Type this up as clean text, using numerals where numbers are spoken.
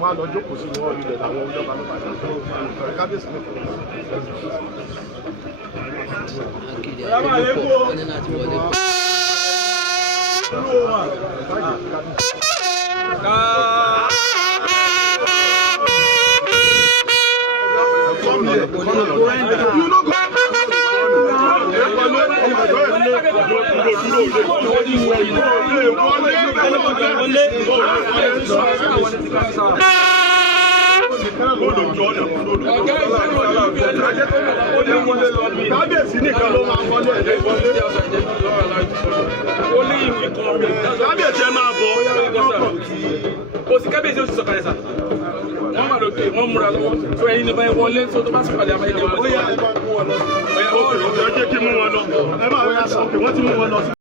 wọ́n á lọ jókòó sí wọ́n ilẹ̀ làwọn ìjọba ló máa ṣe kábíyèsí ló kọ̀. Kábíyèsí nìkan ló máa wọlé kábíyèsí ẹ máa bọ̀ kò sí kábíyèsí ó ti sọ̀kalẹ̀ sà wọ́n máa lókè wọ́n múra lọ́wọ́ tó ẹ̀yin ní báyìí wọlé tó tó bá sọ̀kalẹ̀ àbáyé ní ọmọdé. ó yá ẹ bá mú wọn lọ. ẹ jẹ́ kí mú wọn lọ. ẹ máa wọ́n ti mú wọn lọ.